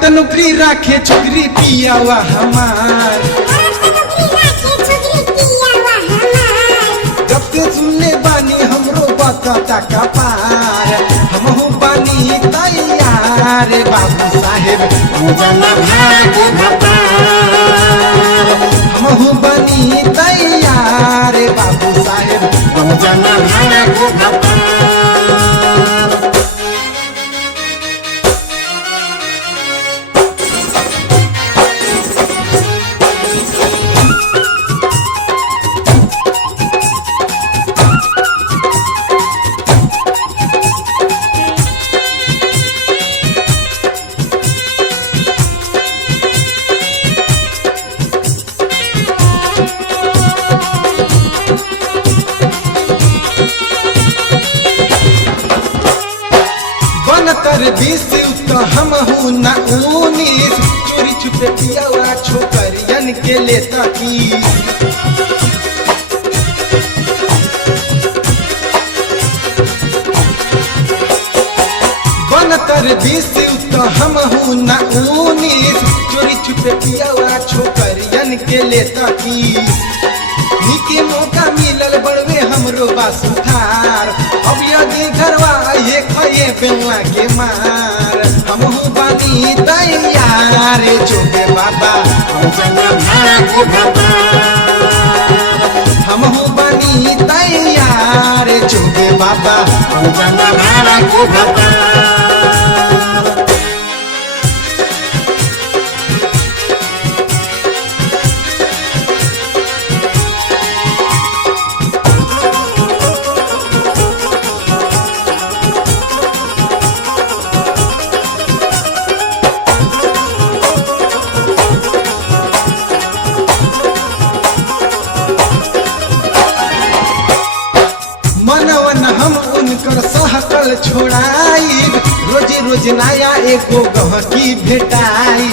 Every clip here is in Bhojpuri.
करत नौकरी राखे छोकरी पियावा हमार। जब से सुनले बानी हमरो बता का पार, हमहू बानी तैयार बाबू साहेब हमहू बानी तैयार बाबू साहेब बनतर 20 तो हम हूँ न 19, चोरी छुपे पियावा छोकरियन के लेता की। बनतर 20 तो हम हूँ न 19, चोरी छुपे पियावा छोकरियन के लेता की। निके मौका मिलल बड़वे हमरो बासुधार, अब यदि घरवा ये खये बेला के मार, हमहू बानी तैयार चोगे बाबा हमहू बानी तैयार चोगे बाबा मनवन हम उनकर सहकल छोड़ाई, रोज रोज नया एको गहकी भेटाई।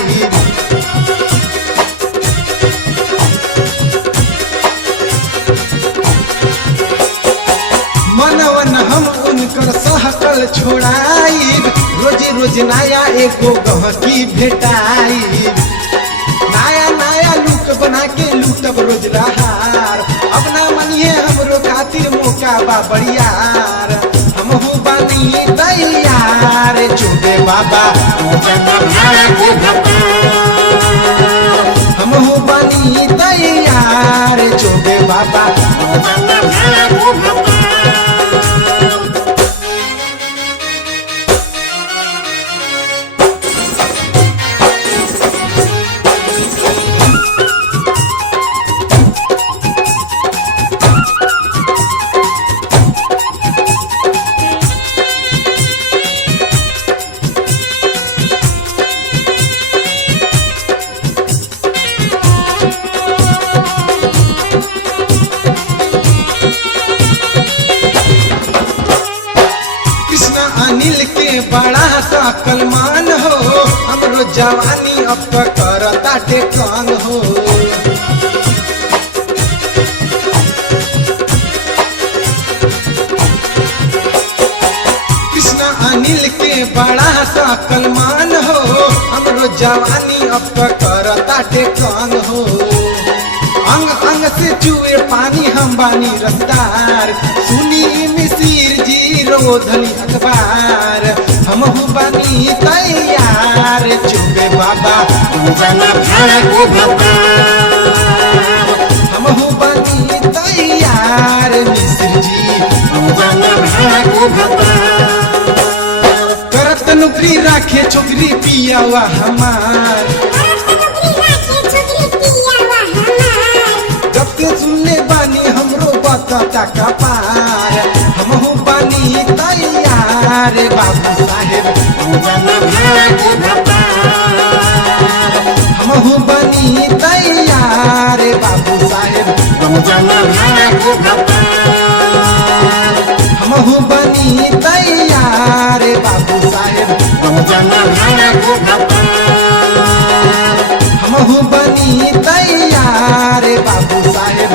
मनवन हम उनकर सहकल छोड़ाई, रोज रोज नया एको गहकी भेटाई। नया नया लुक बना के लूटब रोज रहार, अपना मनिए हमरो खातिर मौका बा बड़ियार, हमहू बानी तैयार चोगे बाबा हमहू बानी तैयार चोगे बाबा अनिल के बड़ा सा कलमान हो, हमरो जवानी अब तक करता टेकान हो। कृष्णा अनिल के बड़ा सा कलमान हो, हमरो जवानी अब तक करता टेकान हो। अंग अंग से चुए पानी हम बानी रसदार, सुनी मिसिर जी रोधनी अखबार, हमहू बानी तैयार चुबे बाबा हमहू बानी तैयार मिसिर जी करत नौकरी राखे छोकरी पियावा हमार। जब से सुनले बानी हमरो बता का पार, हमहू बानी तैयार बाबू साहेब हमहू बानी तैयार बाबू साहेब हमहू बानी तैयार बाबू साहेब हमहू बानी तैयार बाबू साहेब